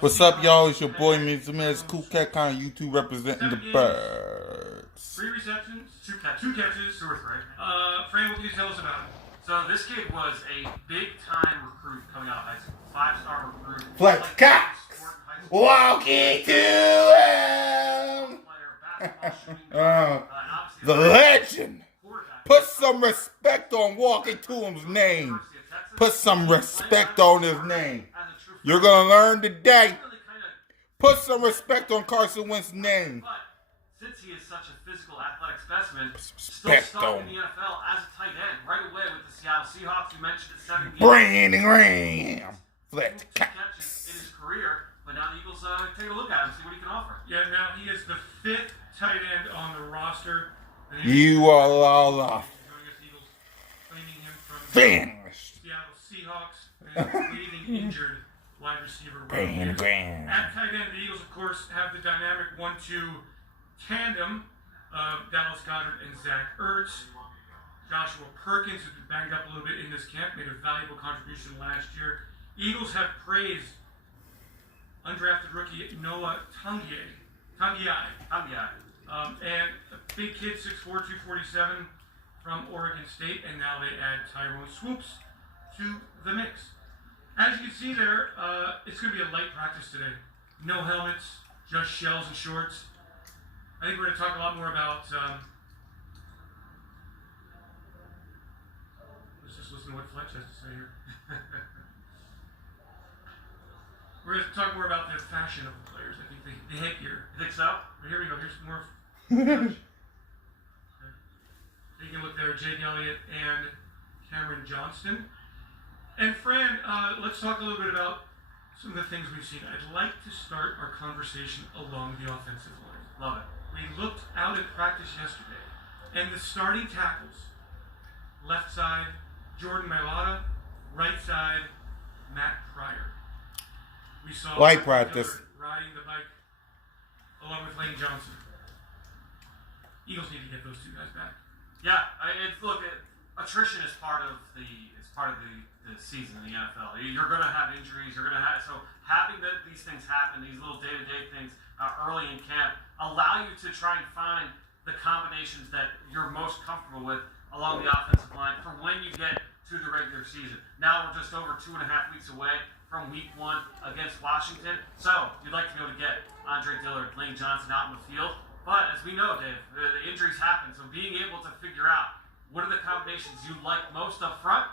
What's up, y'all? It's your boy Mr. Miz Cool Cat Con YouTube representing the birds. 3 receptions, two catches, 2 or 3. Fran, what can you tell us about it? So this kid was a big-time recruit coming out of high school, 5-star recruit. Flex Cox, walking to him. The legend. Put some respect on Walking to Him's name. Put some respect on his name. You're gonna learn today. Put some respect on Carson Wentz's name. But since he is such a physical, athletic specimen, still starting in the NFL as a tight end right away with the Seattle Seahawks. You mentioned it 7 games. Brandon Graham. Flex catches in his career, but now the Eagles take a look at him, see what he can offer. Yeah, now he is the 5th tight end on the roster. You are all off. Eagles claiming him from Finished. Seattle Seahawks and leading injured wide receiver. Brandon Graham. At tight end, the Eagles, of course, have the dynamic 1-2 tandem of Dallas Goedert and Zach Ertz. Joshua Perkins, who's been banged up a little bit in this camp, made a valuable contribution last year. Eagles have praised undrafted rookie Noah Tangiai. And a big kid, 6'4", 247 from Oregon State, and now they add Tyrone Swoops to the mix. As you can see there, it's going to be a light practice today. No helmets, just shells and shorts. I think we're going to talk a lot more about... let's just listen to what Fletch has to say here. We're going to talk more about the fashion of the players. I think the headgear. You think so? But here we go. Here's more. Okay. You can look there, Jake Elliott and Cameron Johnston. And Fran, let's talk a little bit about some of the things we've seen. I'd like to start our conversation along the offensive line. Love it. We looked out at practice yesterday, and the starting tackles, left side, Jordan Mailata, right side, Matt Pryor. We saw Light practice. Riding the bike along with Lane Johnson. Eagles need to get those 2 guys back. Yeah, attrition is part of the season in the NFL. You're going to have injuries. So having these things happen, these little day-to-day things early in camp, allow you to try and find the combinations that you're most comfortable with along the offensive line for when you get to the regular season. Now we're just over 2.5 weeks away from week 1 against Washington. So you'd like to be able to get Andre Dillard, Lane Johnson out in the field. But as we know, Dave, the injuries happen. So being able to figure out what are the combinations you like most up front,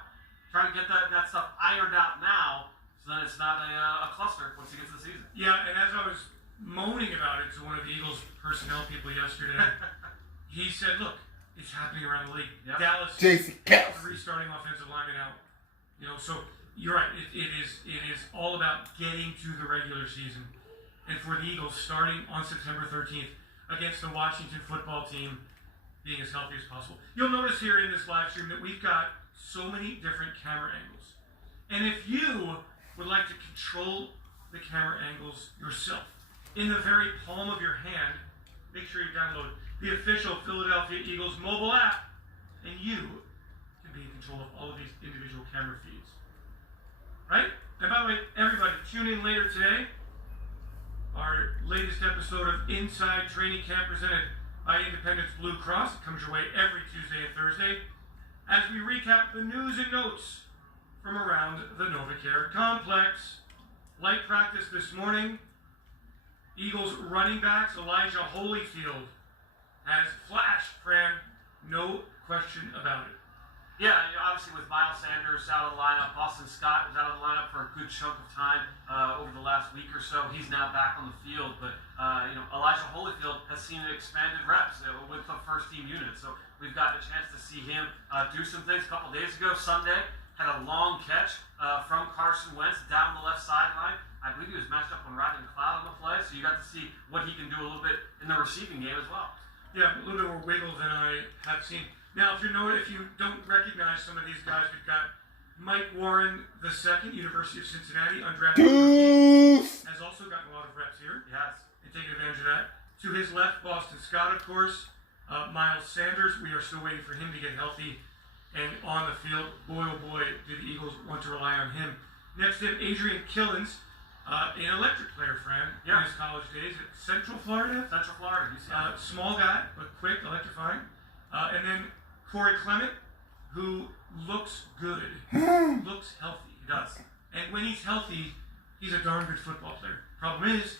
trying to get that stuff ironed out now so that it's not a cluster once you get to the season. Yeah, and as I was moaning about it to one of the Eagles personnel people yesterday, he said, look, it's happening around the league. Yep. Dallas, Jason Kelce. 3 starting offensive linemen out. So you're right. It is all about getting to the regular season. And for the Eagles, starting on September 13th against the Washington football team, being as healthy as possible. You'll notice here in this live stream that we've got so many different camera angles. And if you would like to control the camera angles yourself, in the very palm of your hand, make sure you download the official Philadelphia Eagles mobile app, and you can be in control of all of these individual camera feeds. Right? And by the way, everybody, tune in later today. Our latest episode of Inside Training Camp presented by Independence Blue Cross. It comes your way every Tuesday and Thursday as we recap the news and notes from around the NovaCare complex. Light practice this morning. Eagles running backs Elijah Holyfield has flashed, Fran. No question about it. Yeah, obviously with Miles Sanders out of the lineup, Boston Scott was out of the lineup for a good chunk of time over the last week or so. He's now back on the field, but Elijah Holyfield has seen expanded reps with the first team unit. So we've gotten a chance to see him do some things. A couple days ago, Sunday, had a long catch from Carson Wentz down the left sideline. I believe he was matched up on Rodney McLeod on the play, so you got to see what he can do a little bit in the receiving game as well. Yeah, a little bit more wiggle than I have seen. Now, if you don't recognize some of these guys, we've got Mike Warren II, University of Cincinnati, undrafted rookie, has also gotten a lot of reps here. Yes. And taking advantage of that. To his left, Boston Scott, of course. Miles Sanders, we are still waiting for him to get healthy and on the field. Boy, oh boy, do the Eagles want to rely on him. Next to him, Adrian Killins, An electric player, Fran, Yeah. in his college days at Central Florida. Central Florida. UCLA. Small guy, but quick, electrifying. And then Corey Clement, who looks good, looks healthy. He does. And when he's healthy, he's a darn good football player. Problem is,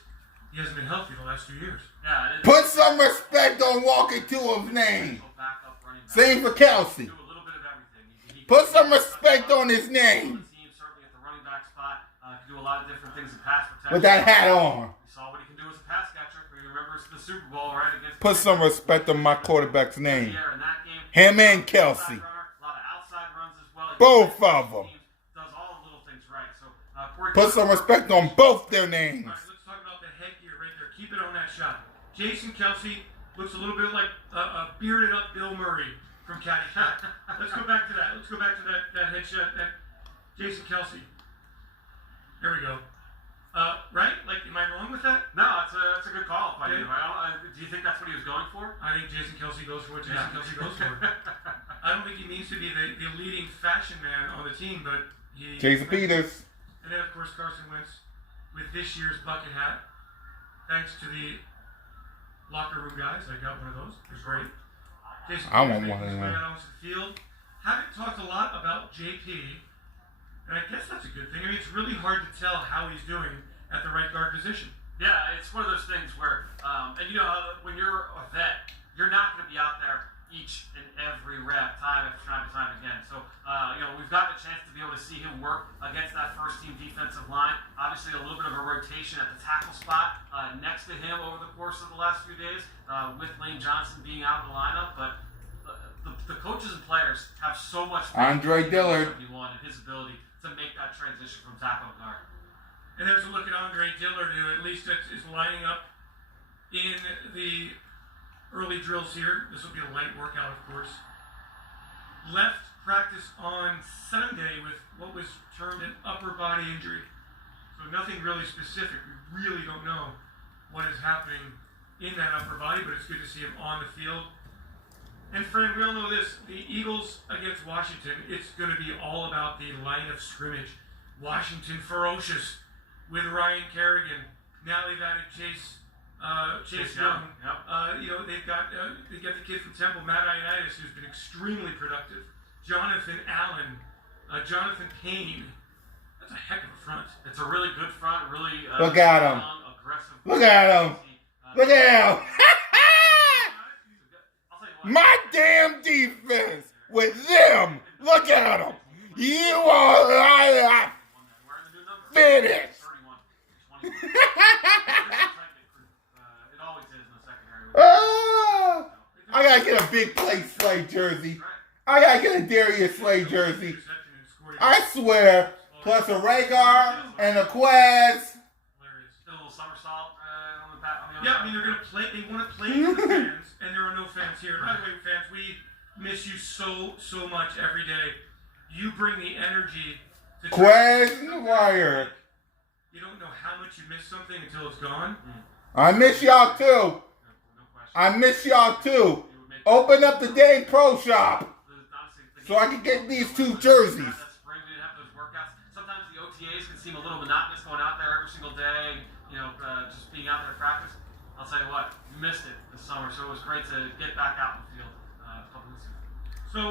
he hasn't been healthy the last 2 years. Yeah. Put some respect on Walker Tuam's name. Backup running back. Same for Kelsey. Do a little bit of everything. He Put some respect on his on name. the team, certainly at the running back spot. Can do a lot of different things in pass protection. With that hat on. You saw what he can do as a pass catcher. You remember the Super Bowl, right? Against Put some respect on my quarterback's name. in that game. Him and Kelsey. A lot of outside runs as well. Both of them. Does all the little things right. So Corey Put some respect on both their names. All right, let's talk about the headgear right there. Keep it on that shot. Jason Kelsey looks a little bit like a bearded up Bill Murray from Caddyshack. Let's go back to that. Let's go back to that headshot. That Jason Kelsey. There we go. Right? Like, am I wrong with that? No, it's a good call by Okay. you. Do you think that's what he was going for? I think Jason Kelsey goes for what Jason Kelsey goes for. I don't think he needs to be the leading fashion man on the team, but he. Jason Peters. And then, of course, Carson Wentz with this year's bucket hat. Thanks to the locker room guys. I got one of those. It was great. Jason I Peters want making one of his them. way out onto the field. Haven't talked a lot about JP, and I guess that's a good thing. I mean, it's really hard to tell how he's doing at the right guard position. Yeah, it's one of those things where, and you know, when you're a vet, you're not going to be out there each and every rep, time after time again. So, you know, we've gotten a chance to be able to see him work against that first team defensive line. Obviously, a little bit of a rotation at the tackle spot next to him over the course of the last few days, with Lane Johnson being out of the lineup. But the coaches and players have so much faith Andre in Dillard. 71 and his ability to make that transition from tackle to guard. And there's a look at Andre Dillard, who at least is lining up in the early drills here. This will be a light workout, of course. Left practice on Sunday with what was termed an upper body injury. So nothing really specific. We really don't know what is happening in that upper body, but it's good to see him on the field. And Fran, we all know this. The Eagles against Washington, it's going to be all about the line of scrimmage. Washington ferocious with Ryan Kerrigan. Now they've added Chase Young. Yep. You know, they've got the kid from Temple, Matt Ioannidis, who's been extremely productive. Jonathan Allen, Jonathan Payne. That's a heck of a front. It's a really good front, really Look at him. strong, aggressive. Look at him. Look at him. I'll tell you what. My damn defense with them. Look at them. You are Wearing the new number. finished. 31, 21. It always is in the secondary. Ah, I gotta get a big play Slay jersey. I gotta get a Darius Slay jersey. I swear. Plus a Rhaegar and a Quaz. Hilarious. Did a little somersault on the back. On the Yeah, I mean, they're going to play. They want to play to the fans, and there are no fans here. By the way, fans, we miss you so much every day. You bring the energy to Quaz and the Wire. You don't know how much you miss something until it's gone. I miss y'all too. No question. I miss y'all too. It would make Open up the dang pro shop honestly, the so I can get these two jerseys. That spring we didn't have those workouts. Sometimes the OTAs can seem a little monotonous going out there every single day. You know, just being out there to practice. I'll tell you what, you missed it this summer, so it was great to get back out in the field a couple weeks ago. So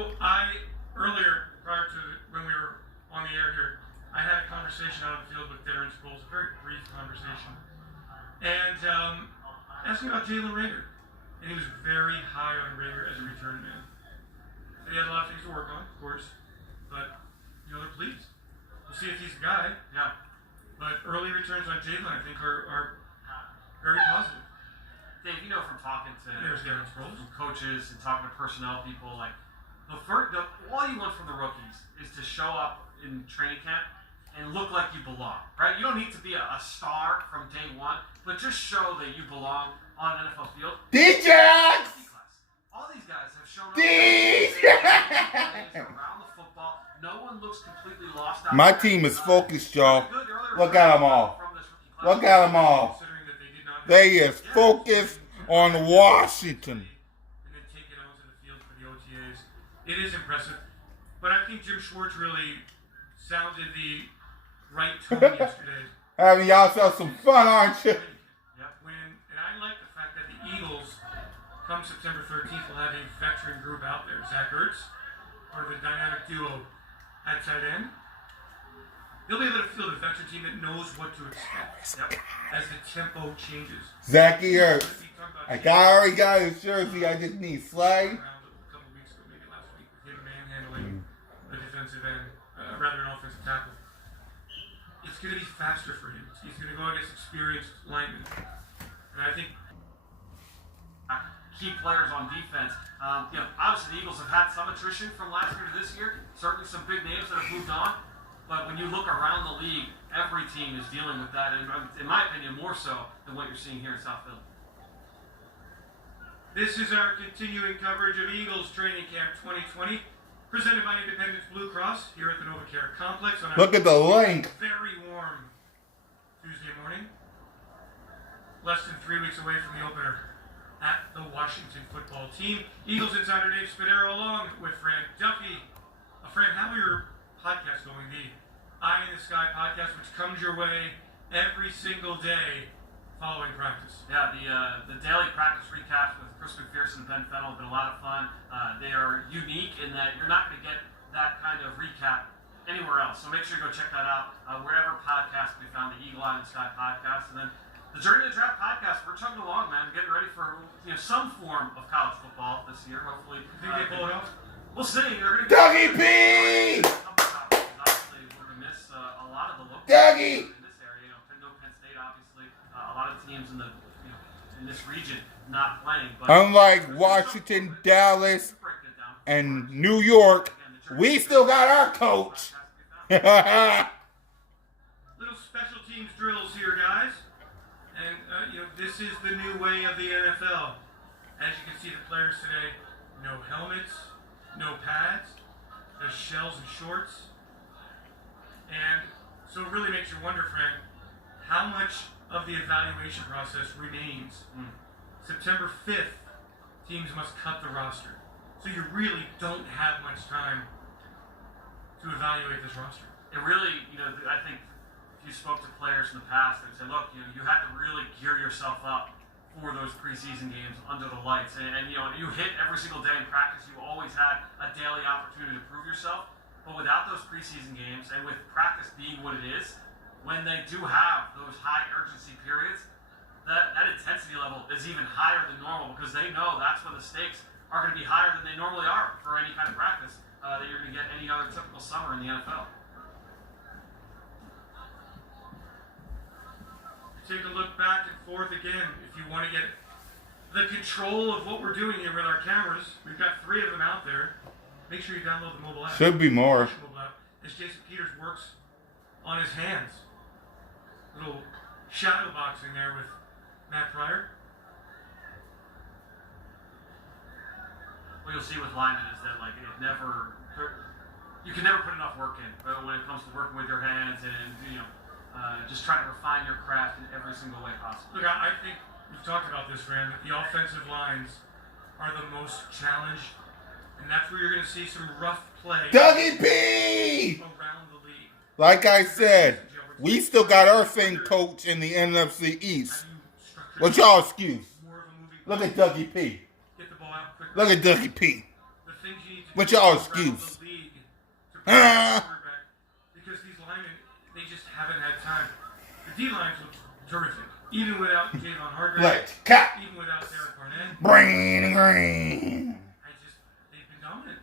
earlier, prior to when we were on the air here, I had a conversation out on the field with Darren Sproles, a very brief conversation, and asked me about Jalen Reagor, and he was very high on Reagor as a return man. He had a lot of things to work on, of course, but you know, they're pleased. We'll see if he's the guy. Yeah. But early returns on Jalen, I think, are very positive. Dave, you know from talking to There's Darren Sproles. from coaches and talking to personnel people, like all you want from the rookies is to show up in training camp and look like you belong, right? You don't need to be a star from day one, but just show that you belong on an NFL field. D-Jax! All these guys have shown up D- around the football. No one looks completely lost out My there. team is focused, y'all. Good, the early Look at 'em all. from this rookie class. Look at them all. Considering that they did not They is focused on Washington. and then take it onto the field for the OTAs. It is impressive. But I think Jim Schwartz really sounded the right tone yesterday. Having yourself some fun, aren't you? And I like the fact that the Eagles, come September 13th, will have a veteran group out there. Zach Ertz, or the dynamic duo at tight end. They'll be able to field a veteran team that knows what to expect as the tempo changes. Zachy Ertz. Already got his jersey. I just need Slay. A couple weeks ago, maybe last week, with him manhandling a defensive end, rather an offensive tackle. It's going to be faster for him. He's going to go against experienced linemen. And I think key players on defense. Obviously the Eagles have had some attrition from last year to this year. Certainly some big names that have moved on. But when you look around the league, every team is dealing with that, and in my opinion, more so than what you're seeing here in South Philly. this is our continuing coverage of Eagles Training Camp 2020, presented by Independence Blue Cross here at the NovaCare Complex on a Look at the length. very warm Tuesday morning. Less than 3 weeks away from the opener at the Washington football team. Eagles insider Dave Spadaro along with Fran Duffy. Fran, how are your podcasts going? The Eye in the Sky podcast, which comes your way every single day following practice. Yeah, the daily practice recaps with Chris McPherson and Ben Fennell have been a lot of fun. They are unique in that you're not going to get that kind of recap anywhere else. So make sure you go check that out wherever podcasts can be found. The Eagle Eye in the Sky podcast, and then the Journey to the Draft podcast. We're chugging along, man. Getting ready for some form of college football this year. Hopefully, Think they pull it off? We'll see. They're Dougie P! Obviously, we're going to miss a lot of the local Dougie! in this area. Penn State, obviously, a lot of teams in the in this region not playing. But Unlike Washington, Dallas, breaking it down. and New York, we still got our coach. Little special teams drills here, guys. And, this is the new way of the NFL. As you can see, the players today, no helmets, no pads, just shells and shorts. And so it really makes you wonder, Frank, how much of the evaluation process remains. September 5th, teams must cut the roster. So you really don't have much time to evaluate this roster. It really, I think if you spoke to players in the past, they would say, look, you had to really gear yourself up for those preseason games under the lights. And you hit every single day in practice. You always had a daily opportunity to prove yourself. But without those preseason games, and with practice being what it is, when they do have those high urgency periods, that intensity level is even higher than normal because they know that's when the stakes are going to be higher than they normally are for any kind of practice that you're going to get any other typical summer in the NFL. Take a look back and forth again if you want to get the control of what we're doing here with our cameras. We've got 3 of them out there. Make sure you download the mobile app. Should be more. Mobile app. As Jason Peters works on his hands. Little shadow boxing there with Matt Pryor. What you'll see with linemen is that you can never put enough work in when it comes to working with your hands and just trying to refine your craft in every single way possible. Look, I think we've talked about this, Fran, that the offensive lines are the most challenged, and that's where you're going to see some rough play Dougie P! around the league. Like I said, we still got our same coach in the NFC East. What's y'all excuse? More of a moving Look at Dougie P. get the ball out quicker. Look at Dougie P. The things you need to What's do y'all around excuse? the league to protect the quarterback, because these linemen, they just haven't had time. The D lines look terrific, even without Javon Hargrave, Let's cut. even without Derek Barnett. Brain green. They've been dominant.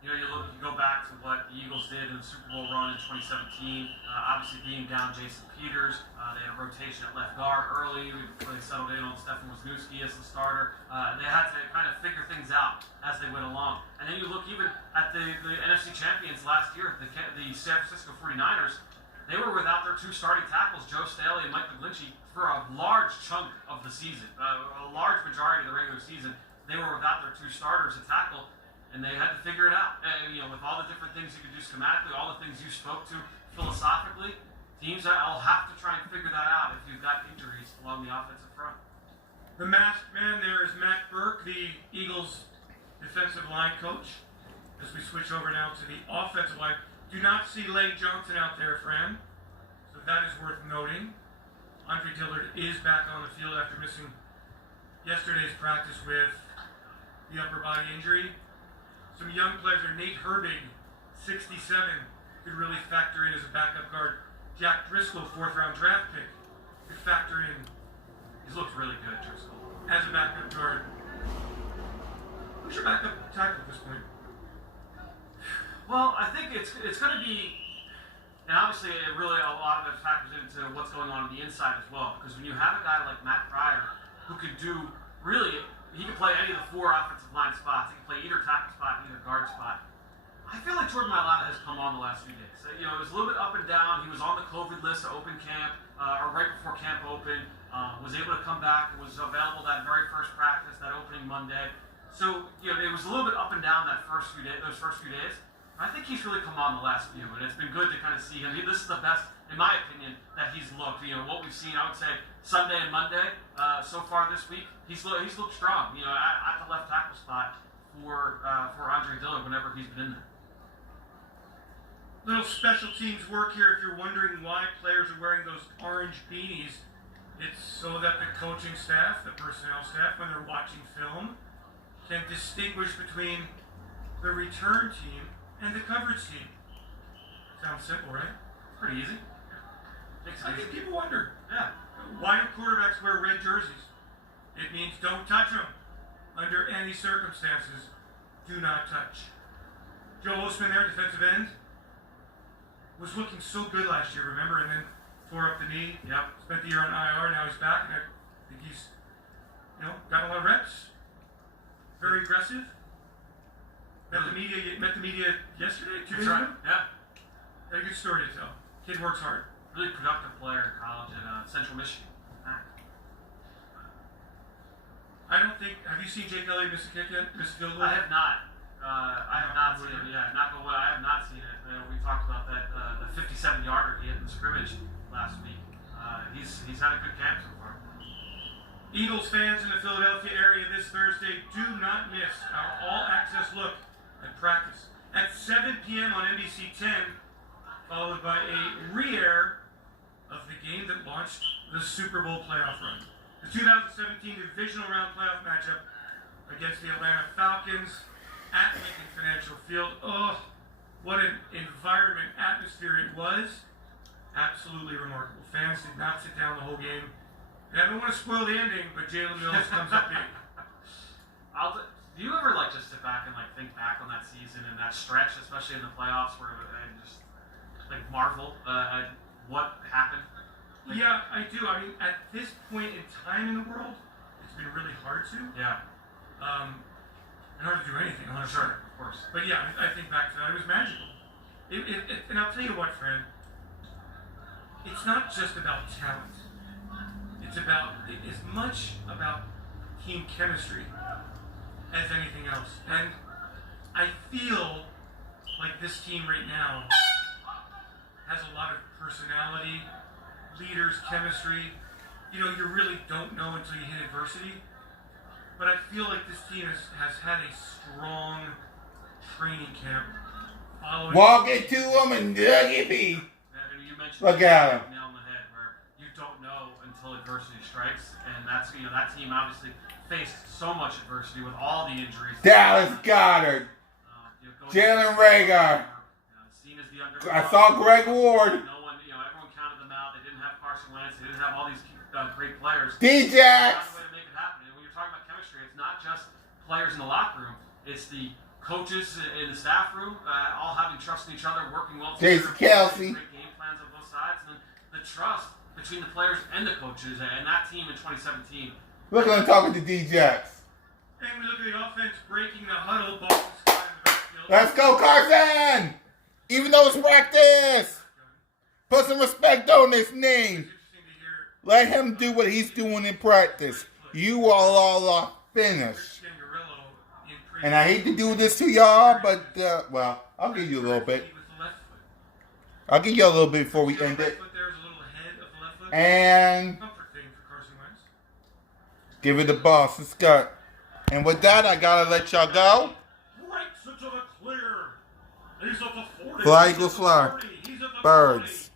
You go back to what the Eagles did in the Super Bowl run in 2017. Obviously, being down Jason Peters, they had a rotation at left guard early. They settled in on Stefan Wisniewski as the starter. They had to kind of figure things out as they went along. And then you look even at the NFC champions last year, the San Francisco 49ers. They were without their 2 starting tackles, Joe Staley and Mike McGlinchey, for a large chunk of the season. A large majority of the regular season, they were without their 2 starters at tackle. And they had to figure it out. And, with all the different things you could do schematically, all the things you spoke to philosophically, teams all have to try and figure that out if you've got injuries along the offensive front. The masked man there is Matt Burke, the Eagles defensive line coach. As we switch over now to the offensive line, do not see Lane Johnson out there, Fran. So that is worth noting. Andre Dillard is back on the field after missing yesterday's practice with the upper body injury. Some young players are Nate Herbig, 67, could really factor in as a backup guard. Jack Driscoll, 4th round draft pick, could factor in He's looked really good, Driscoll. as a backup guard. Who's your backup tackle at this point? Well, I think it's going to be, and obviously it really a lot of it factors into what's going on the inside as well. Because when you have a guy like Matt Pryor who could do really, he can play any of the 4 offensive line spots. He can play either tackle spot, either guard spot. I feel like Jordan Mailata has come on the last few days. You know, it was a little bit up and down. He was on the COVID list to open camp, or right before camp opened. Was able to come back. Was available that very first practice, that opening Monday. So you know, it was a little bit up and down that those first few days. I think he's really come on the last few, and it's been good to kind of see him. This is the best, in my opinion, that he's looked. You know, what we've seen, I would say, Sunday and Monday so far this week, he's looked strong. You know, at the left tackle spot for Andre Dillard whenever he's been in there. Little special teams work here. If you're wondering why players are wearing those orange beanies, it's so that the coaching staff, the personnel staff, when they're watching film, can distinguish between the return team and the coverage team. Sounds simple, right? Pretty easy. I think people wonder, Yeah. why do quarterbacks wear red jerseys? It means don't touch them. Under any circumstances, do not touch. Joe Osman there, defensive end, was looking so good last year, remember? And then tore up the knee. Yep. Spent the year on IR, now he's back, and I think he's, got a lot of reps. Very aggressive. Met the media yesterday, 2 days That's right. ago. Yeah. Had a good story to tell. Kid works hard. Really productive player in college at Central Michigan. I don't think. Have you seen Jake Elliott miss a kick yet? Miss a field goal? I have not. I have not seen it. Yeah, not gonna lie, I have not seen it. We talked about that. The 57-yarder he hit in the scrimmage last week. He's had a good camp so far. Eagles fans in the Philadelphia area this Thursday, do not miss our all-access look at practice at 7 p.m. on NBC 10, followed by a re-air of the game that launched the Super Bowl playoff run. The 2017 divisional round playoff matchup against the Atlanta Falcons at Lincoln Financial Field. Oh, what an environment, atmosphere it was. Absolutely remarkable. Fans did not sit down the whole game. And I don't want to spoil the ending, but Jalen Mills comes up big. Do you ever just sit back and think back on that season and that stretch, especially in the playoffs, where and just marvel at what happened? Yeah, I do. I mean, at this point in time in the world, it's been really hard to. Yeah. And hard to do anything, honestly. Sure, of course. But yeah, I think back to that. It was magical. And I'll tell you what, friend. It's not just about talent. It's as much about team chemistry as anything else. And I feel like this team right now has a lot of personality, leaders, chemistry. You really don't know until you hit adversity. But I feel like this team has had a strong training camp. Walk it to him and dug it be. You mentioned Look at him. Nail on the head, where you don't know until adversity strikes, and that's that team obviously faced so much adversity with all the injuries. Dallas Goddard. Jalen Reagor. Seen as the underdog. I saw Greg Ward. No one, everyone counted them out. They didn't have Carson Wentz. They didn't have all these great players. D-Jax. That's the way to make it happen. And when you're talking about chemistry, it's not just players in the locker room. It's the coaches in the staff room, all having trust in each other, working well together. Jason Kelsey. Great game plans on both sides. And then the trust between the players and the coaches and that team in 2017. Look at him talking to D-Jax. And we look at the offense breaking the huddle. Boston Scott in the backfield. Let's go, Carson! Even though it's practice, put some respect on his name. Let him do what he's doing in practice. You all are finished. And I hate to do this to y'all, but, I'll give you a little bit. I'll give you a little bit before we end it. And give it to Boston Scott. And with that, I gotta let y'all go. Fly, Eagles, fly. Birds.